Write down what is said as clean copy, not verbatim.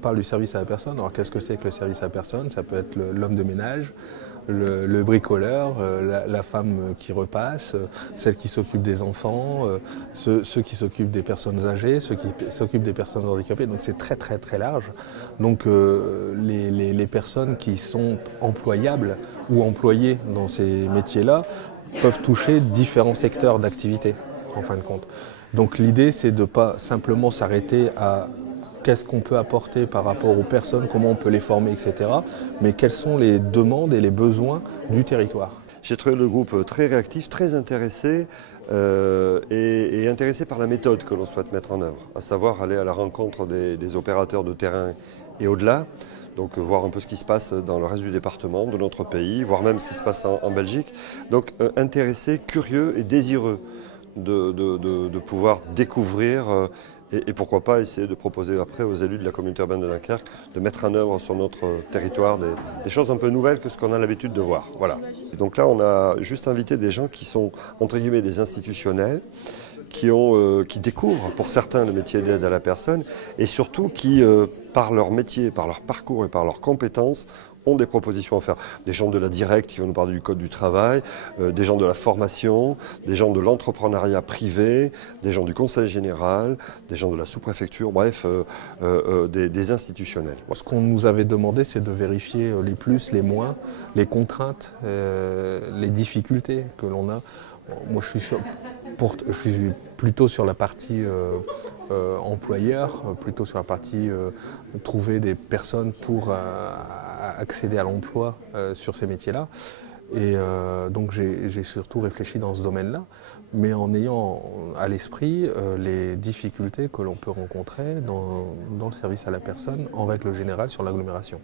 parle du service à la personne, alors qu'est-ce que c'est que le service à la personne? Ça peut être l'homme de ménage, le bricoleur, la femme qui repasse, celle qui s'occupe des enfants, ceux qui s'occupent des personnes âgées, ceux qui s'occupent des personnes handicapées. Donc c'est très très très large. Donc les personnes qui sont employables ou employées dans ces métiers-là peuvent toucher différents secteurs d'activité en fin de compte. Donc l'idée c'est de ne pas simplement s'arrêter à qu'est-ce qu'on peut apporter par rapport aux personnes, comment on peut les former, etc. Mais quelles sont les demandes et les besoins du territoire. J'ai trouvé le groupe très réactif, très intéressé et intéressé par la méthode que l'on souhaite mettre en œuvre, à savoir aller à la rencontre des opérateurs de terrain et au-delà. Donc voir un peu ce qui se passe dans le reste du département, de notre pays, voir même ce qui se passe en Belgique. Donc intéressé, curieux et désireux de pouvoir découvrir et pourquoi pas essayer de proposer après aux élus de la communauté urbaine de Dunkerque de mettre en œuvre sur notre territoire des choses un peu nouvelles que ce qu'on a l'habitude de voir. Voilà. Et donc là, on a juste invité des gens qui sont entre guillemets des institutionnels, qui découvrent pour certains le métier d'aide à la personne et surtout qui, par leur métier, par leur parcours et par leurs compétences, ont des propositions à faire. Des gens de la directe qui vont nous parler du code du travail, des gens de la formation, des gens de l'entrepreneuriat privé, des gens du conseil général, des gens de la sous-préfecture, bref, des institutionnels. Ce qu'on nous avait demandé, c'est de vérifier les plus, les moins, les contraintes, les difficultés que l'on a. Moi, je suis plutôt sur la partie employeur, plutôt sur la partie trouver des personnes pour accéder à l'emploi sur ces métiers-là. Et donc j'ai surtout réfléchi dans ce domaine-là, mais en ayant à l'esprit les difficultés que l'on peut rencontrer dans le service à la personne, en règle générale sur l'agglomération.